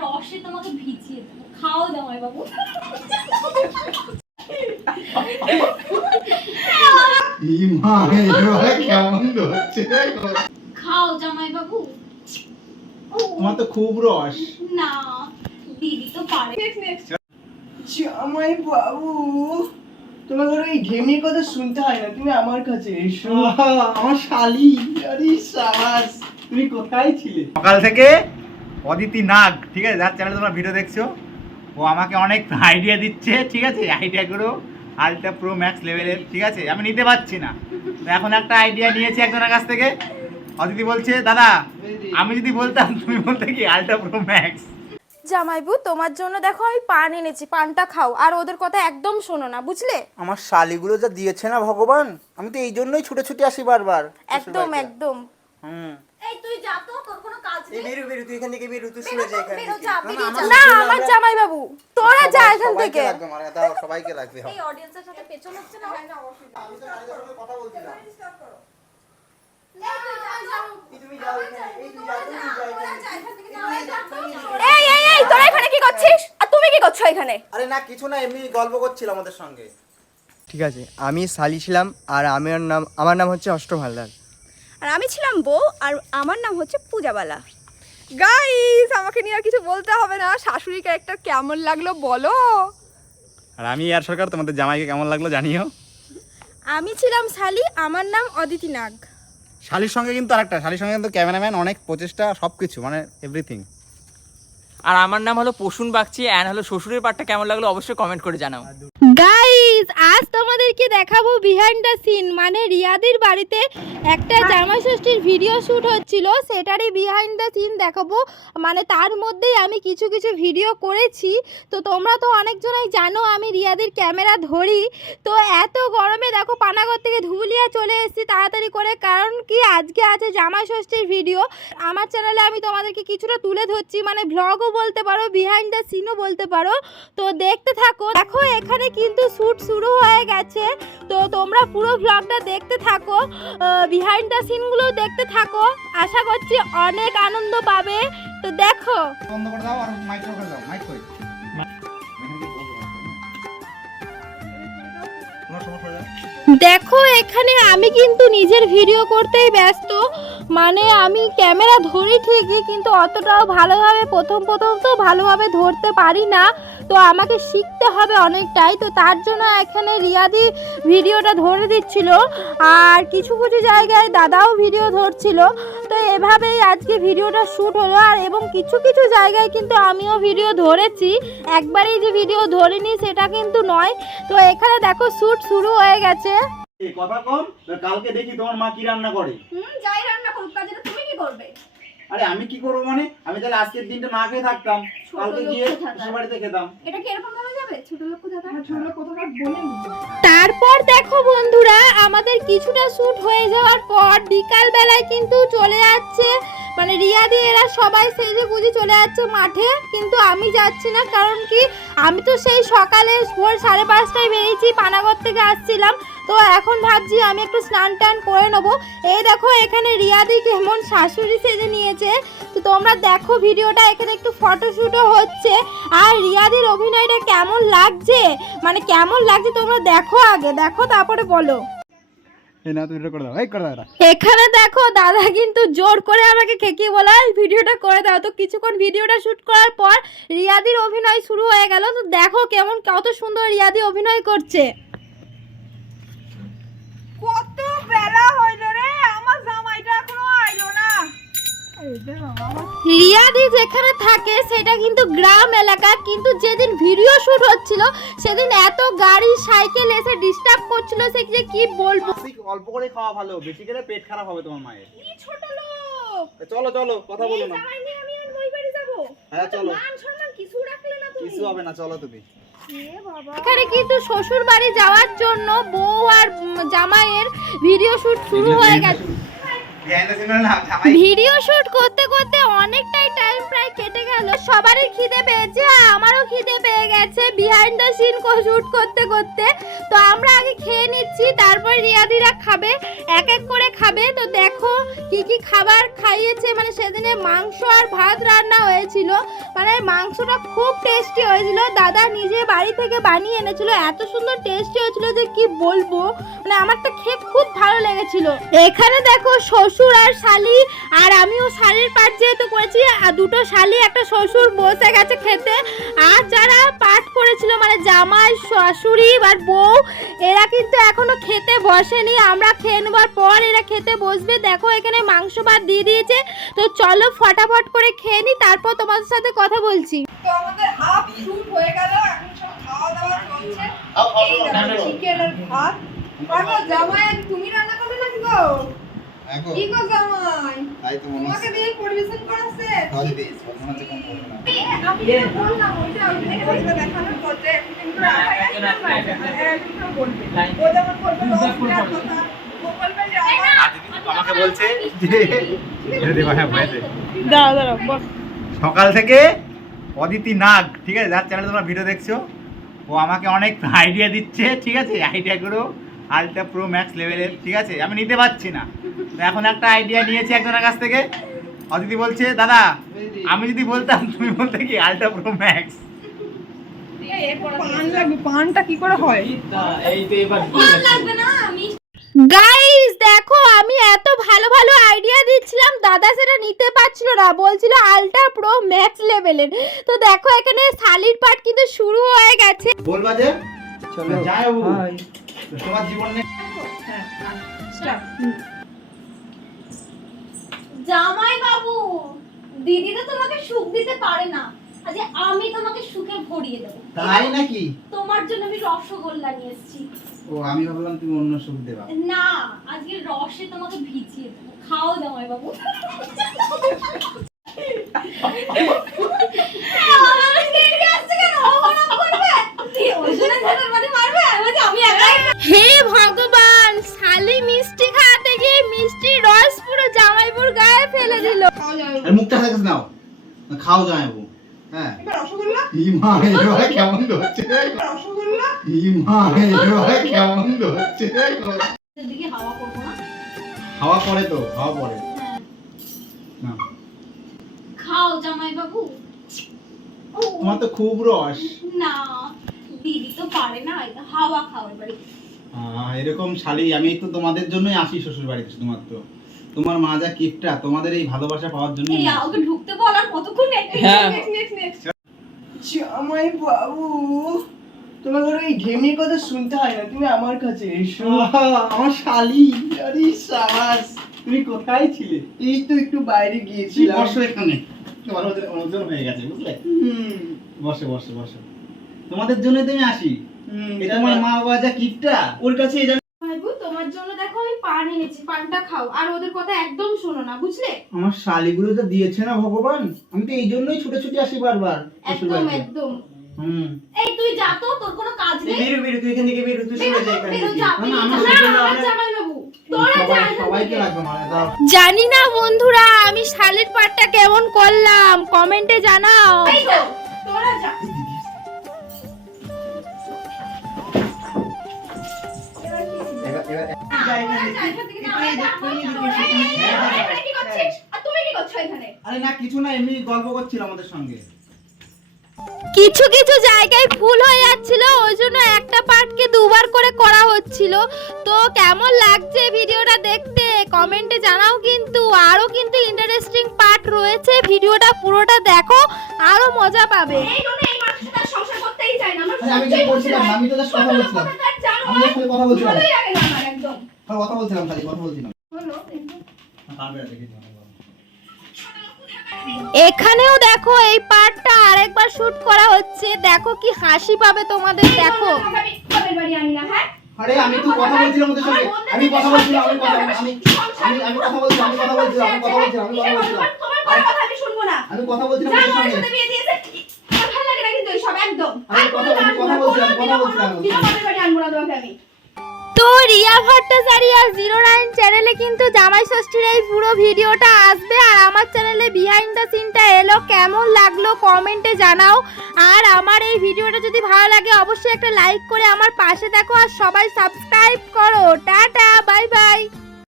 রসে তোমাকে ভিজিয়ে দেবো, খাও জামাই বাবু। খাও জামাই বাবু। তোমার তো খুব রস। না দিদি তো পারে। জামাই বাবু, তোমাকে ওই ঢেমির কথা শুনতে হয় না, তুমি আমার কাছে এসো। আমার শালি, আরে সাবাস, তুমি কোথায় ছিলে? সকাল থেকে অদিতি নাগ, ঠিক আছে, যার চ্যানেলে তোমরা ভিডিও দেখছো, ও আমাকে অনেক আইডিয়া দিচ্ছে, ঠিক আছে, আইডিয়াগুলো আলট্রা প্রো ম্যাক্স লেভেলের, ঠিক আছে, আমি নিতে পারছি না। তো এখন একটা আইডিয়া নিয়েছি একজনের কাছ থেকে। অদিতি বলছে, দাদা আমি যদি বলতাম, তুমি বলতে কি আলট্রা প্রো ম্যাক্স। জামাইবু, তোমার জন্য দেখো আমি পান এনেছি, পানটা খাও, আর ওদের কথা একদম শোনো না, বুঝলে? আমার শালিগুলো যা দিয়েছে না ভগবান, আমি তো এই জন্যই ছুটে ছুটে আসি বারবার। একদম একদম। এই তুই যা তো, তোর কোনো কাজ নেই। বেরু বেরু, তুই এখান থেকে বেরু, তুই শুনে যা এখান থেকে। না আমার জামাইবাবু, তোরা যা এখান থেকে। দাও, সবাইকে লাগবে। এই অডিয়েন্সের সাথে পেছন হচ্ছে না। আমি তো কথা বলছিলাম। এই এই এই, তোরা এখানে কি করছিস? আর তুমি কি করছো এখানে? আরে না কিছু না, এমনি গল্প করছিলাম আমাদের সঙ্গে। ঠিক আছে, আমি শালি ছিলাম, আর আমার নাম হচ্ছে অষ্টম হালদার। আর আমি ছিলাম বউ, আর আমার নাম হচ্ছে পূজাবালা। গাইস, আমাকে নিয়ে আর কিছু বলতে হবে না, শাশুড়ি ক্যারেক্টার কেমন লাগলো বলো। আর আমি আর সরকার, তোমাদের জামাইকে কেমন লাগলো জানিও। আমি ছিলাম শালি, আমার নাম অদিতি নাগ। শালির সঙ্গে কিন্তু আরেকটা, শালির সঙ্গে কিন্তু ক্যামেরাম্যান, অনেক প্রচেষ্টা, সব কিছু, মানে এভরিথিং। আর আমার নাম হলো পশুন বাগচি। অ্যান হলো শ্বশুরের পার্টটা কেমন লাগলো অবশ্যই কমেন্ট করে জানাও। গাইস, আজ তোমাদেরকে দেখাবো বিহাইন্ড দ্য সিন, মানে রিয়াদির বাড়িতে একটা জামাই ষষ্ঠীর ভিডিও শ্যুট হচ্ছিল, সেটারই বিহাইন্ড দ্য সিন দেখাবো। মানে তার মধ্যেই আমি কিছু কিছু ভিডিও করেছি। তো তোমরা তো অনেকজনই জানো আমি রিয়াদির ক্যামেরা ধরি। তো এত গরমে দেখো পানাগড় থেকে ধুবুলিয়া চলে এসেছি তাড়াতাড়ি করে, কারণ কি আজকে আছে জামাই ষষ্ঠীর ভিডিও। আমার চ্যানেলে আমি তোমাদেরকে কিছুটা তুলে ধরছি, মানে ভ্লগও বলতে পারো, বিহাইন্ড দ্য সিনও বলতে পারো। তো দেখতে থাকো। দেখো এখানে কিন্তু শ্যুট শুরু হয়ে গেছে, তো তোমরা পুরো ভ্লগটা দেখতে থাকো, বিহাইন্ড দ্য সিনগুলো দেখতে থাকো, আশা করছি অনেক আনন্দ পাবে। তো দেখো। বন্ধ করে দাও আর মাইক করে দাও। মাইক কই? কোনো সমস্যা নেই। দেখো এখানে আমি কিন্তু নিজের ভিডিও করতেই ব্যস্ত, মানে আমি ক্যামেরা ধরি ঠিকই, কিন্তু অতটাও ভালোভাবে প্রথম তো ভালোভাবে ধরতে পারি না। তো আমাকে শিখতে হবে অনেকটাই। তো তার জন্য এখানে রিয়াদি ভিডিওটা ধরে দিচ্ছিল, আর কিছু কিছু জায়গায় দাদাও ভিডিও ধরছিল। তো এভাবেই আজকে ভিডিওটা শ্যুট হলো। আর এবং কিছু কিছু জায়গায় কিন্তু আমিও ভিডিও ধরেছি, একবারেই যে ভিডিও ধরিনি সেটা কিন্তু নয়। তো এখানে দেখো শ্যুট শুরু হয়ে গেছে। এই কথা কম, কালকে দেখি তোমার মা কি রান্না করে। যাই রান্না করুক, কাজে তুমি কি করবে? আরে আমি কি করবো মানে, আমি তাহলে আজকের দিনটা না খেয়ে থাকতাম, কালকে গিয়ে শ্বশুর বাড়িতে খেতাম। এটা কি এরকম ভাবে যাবে? ছোট লোক কোথাকার, ছোট লোক কোথাকার বলে। তারপর দেখো বন্ধুরা, আমাদের কিছুটা শ্যুট হয়ে যাওয়ার পর বিকাল বেলায় কিন্তু চলে যাচ্ছে, মানে রিয়াদি এরা সবাই সেজে গুজে চলে যাচ্ছে মাঠে, কিন্তু আমি যাচ্ছি না। কারণ কি আমি তো সেই সকালে ভোর 5:30টায় বেরিয়েছি, পানাগড় থেকে আসছিলাম। তো এখন ভাবছি আমি একটু স্নান টান করে নেবো। এই দেখো এখানে রিয়াদি কেমন শাশুড়ি সেজে নিয়েছে। তো তোমরা দেখো ভিডিওটা, এখানে একটু ফটোশ্যুটও হচ্ছে। আর রিয়াদির অভিনয়টা কেমন লাগছে, মানে কেমন লাগছে তোমরা দেখো, আগে দেখো তারপরে বলো। এই না তুমি এটা করে দাও, এই করে দাও। এখানে দেখো দাদা কিন্তু জোর করে আমাকে খেকিয়ে বলা ভিডিওটা করে দাও। তো কিছুক্ষণ ভিডিওটা শুট করার পর রিয়াদির অভিনয় শুরু হয়ে গেল। তো দেখো কেমন, কত সুন্দর রিয়াদি অভিনয় করছে। কত বেলা হইল রে, আমার জামাইটা এখনো আইলো না। রিয়াদি যেখানে থাকে সেটা কিন্তু গ্রাম এলাকা, কিন্তু যেদিন ভিডিও শুট হচ্ছিল সেদিন এত গাড়ি সাইকেল এসে ডিস্টার্ব করছিল, সে যে কি বলবো। অল্প করে খাওয়া ভালো, বেশি খেলে পেট খারাপ হবে তোমার মায়ের। কি ছোট লোক, চলো চলো, কথা বলো না। জামাই নিয়ে আমি আর ওই বাড়ি যাব? হ্যাঁ চলো। মান সম্মান কিছু রাখলে না তুমি? কিছু হবে না, চলো তুমি। এখানে কিন্তু শ্বশুর বাড়ি যাওয়ার জন্য বউ আর জামাইয়ের ভিডিও শুট শুরু হয়ে গেছে। ভিডিও শুট করতে করতে অনেকটাই টাইম প্রায় কেটে গেল, সবারই খিদে পেয়েছে, আমারও খিদে পেয়ে গেছে বিহাইন্ড দ্য সিন শুট করতে করতে। তো আমরা আগে খেয়ে নিচ্ছি, তারপর রিয়াদিরা খাবে, এক এক করে খাবে। তো দেখো কি কি খাবার খাইয়েছে, মানে সেদিনে মাংস আর ভাত রান্না হয়েছিল, মানে মাংসটা খুব টেস্টি হয়েছিল, দাদা নিজে বাড়ি থেকে বানিয়ে এনেছিল, এত সুন্দর টেস্টি হয়েছিল যে কি বলবো, মানে আমারটা খেয়ে খুব ভালো লেগেছিল। এখানে দেখো শ্বশুর আর শালি, আর আমিও শালির পাট যেহেতু করেছি, আর দুটো শালি একটা শ্বশুর বসে গেছে খেতে, আর যারা পাঠ করেছিল মানে জামাই শাশুড়ি আর বউ, এরা কিন্তু এখনো খেতে বসেনি, আমরা খেয়ে নেবার পর এরা খেতে বসবে। দেখো এখানে মাংস ভাত দিয়ে দিয়েছে, তো চলো ফটাফট করে খেয়ে নি, তারপর তোমাদের সাথে কথা বলছি। তো আমাদের হাফ শুট হয়ে গেল, এখন সব খাওয়া দাওয়া চলছে। এই দেখো চিকেন আর ভাত। বাবা জামাই আজ তুমি রান্না করবে নাকি গো? কি গো জামাই? তোমাকে দিয়ে পরিবেশন করাচ্ছে? আমি তো বললাম ওইটা দেখানোর পথে কিন্তু বলবে। ও যখন বলবে কথা, ও বলবে যে আমাকে বলছে যে দাঁড়া বস। সকাল থেকে অদিতি নাগ, ঠিক আছে, যার চ্যানেলে তোমরা ভিডিও দেখছো, ও আমাকে অনেক আইডিয়া দিচ্ছে, ঠিক আছে, আইডিয়াগুলো আলট্রা প্রো ম্যাক্স লেভেলের, ঠিক আছে, আমি নিতে পারছি না। তো এখন একটা আইডিয়া নিয়েছি একজনের কাছ থেকে, অদিতি বলছে দাদা আমি যদি বলতাম তুমি বলতে কি আলট্রা প্রো ম্যাক্স। পান লাগবে, পানটা কি করে হয়? গাইস দেখো আমি এত ভালো ভালো আইডিয়া দিচ্ছিলাম, দাদা সেটা নিতে পারছিল না, বলছিল আলট্রা প্রো ম্যাক্স লেভেলের। তো দেখো এখানে শালির পাঠ কিন্তু শুরু হয়ে গেছে। বলবা যে চলো যাই বাবু তোমার জীবন নিয়ে জামাই বাবু, দিদি তো তোমাকে সুখ দিতে পারে না, আজ আমি তোমাকে সুখে ভরিয়ে দেবো। তাই নাকি? তোমার জন্য আমি রসগোল্লা নিয়ে এসেছি। ও আমি ভাবলাম তুমি অন্য সুখ দেবা। না, আজকে রসে তোমাকে ভিজিয়ে দেবো, খাও জামাই বাবু। হে ভগবান, শালি মিষ্টি খাওয়াতে গিয়ে মিষ্টি রস পুরো জামাইপুর গায়ে ফেলে দিল। খাওয়া যাবে আর মুখটা থেকে নাও, খাও যায় বাবু। হ্যাঁ এবার রসগোল্লা, ইমা এবার কেমন হচ্ছে রে, রসগোল্লা। ইমা এবার কেমন হচ্ছে রে। দিকে হাওয়া করবো না, হাওয়া পড়ে তো, হাওয়া পড়ে না। খাও জামাই বাবু। তোমার তো খুব রস। না, দিদি তো পারে না, হাওয়া খাও এবারে। এরকম শালি আমি তো তোমাদের জন্যই আসি শ্বশুর বাড়িতে, শুধুমাত্র তোমার মা যা কিপটা, তোমাদের এই ভালোবাসা পাওয়ার জন্য। এই ওকে ঢুকতে বলার কতক্ষণ নেক্সট জামাই বাবু, তোমাকে ওই ঢেমনির কথা শুনতে হয় না, তুমি আমার কাছে এসো। আমার শালি, আরে সাবাস, তুমি কোথায় ছিলে? এই তো একটু বাইরে কি গিয়েছিলাম। বসো এখানে, তোমার ওজন হয়ে গেছে বুঝলে। বসে বসে বসে, তোমাদের জন্য তুমি আসি। এটা তোমার মা বাবা যা কিপটা, ওর কাছে এই ভাইবু তোমার জন্য দেখো আমি পান এনেছি, পানটা খাও, আর ওদের কথা একদম শোনো না, বুঝলে? আমার শালিগুলো যা দিয়েছে না ভগবান, আমি তো এই জন্যই ছুটে ছুটে আসি বারবার শ্বশুর একদম বাড়িতে। একদম। এই তুই যা তো, তোর কোনো কাজ নেই। বেরো বেরো, তুই এখান থেকে বেরো, তুই সরে যা এখান বেরো, থেকে। যা, না, বেরিয়ে আমার যা। সেজন্য না, আমার আমরা- জামাইবাবু, তোরা যা এখান সবাইকে থেকে। রাখবো মানে দাও। জানি না বন্ধুরা আমি শালির পাটটা কেমন করলাম, কমেন্টে জানাও। এই তো, তোরা যা। যাই না, তোরা যা, এখান থেকে না, আমরা যাবো, যাবো। এখানে কি করছিস? আর তুমি কি করছো এখানে? আরে না কিছু না, এমনি গল্প করছিল আমাদের সঙ্গে। কিছু কিছু জায়গায় ভুল হয়ে যাচ্ছিল, ওই জন্য একটা পার্টকে দুবার করে করা হচ্ছিল। তো কেমন লাগছে ভিডিওটা দেখতে কমেন্টে জানাও, কিন্তু আরো কিন্তু ইন্টারেস্টিং পার্ট রয়েছে, ভিডিওটা পুরোটা দেখো আরো মজা পাবে। এই জন্য এই মানুষটা তার সংসার করতেই চায় না। আমার আরে আমি কি করছিলাম? আমি তো জাস্ট কথা বলছিলাম। আমি আসলে কথা বলছিলাম। ভালোই লাগে না আমার একদম। কথা বলছিলাম, খালি কথা বলছিলাম। হলো, এখানেও দেখো এই পার্টটা আরেকবার শুট করা হচ্ছে, দেখো কি হাসি পাবে তোমাদের, দেখো। আমি বাপের বাড়ি আনি না, হ্যাঁ? আরে আমি তো কথা বলছিলাম ওদের সঙ্গে, আমি কথা বলছিলাম, আমি কথা বলছিলাম, আমি কথা বলছিলাম, আমি কথা বলছিলাম, আমি কথা বলছিলাম, আমি কথা বলছিলাম, তোমার কোনো কথা আমি শুনবো না। আমি কথা বলছিলাম যা ওদের আমার সঙ্গে। সাথে বিয়ে দিয়েছে, আমার ভালো লাগে না কিন্তু এইসব একদম। আমি কথা বলছিলাম, কথা বলছিলাম। দিনও বাপের বাড়ি আনবো না তোমাকে আমি। তো রিয়া ভট্টাচার্য 09 চ্যানেলে কিন্তু জামাই ষষ্ঠীর এই পুরো ভিডিওটা আসবে, আর আমার চ্যানেলে বিহাইন্ড দ্য সিনটা এলো। কেমন লাগলো কমেন্টে জানাও। আর আমার এই ভিডিওটা যদি ভালো লাগে অবশ্যই একটা লাইক করে আমার পাশে দেখো, আর সবাই সাবস্ক্রাইব করো। Tata, bye bye.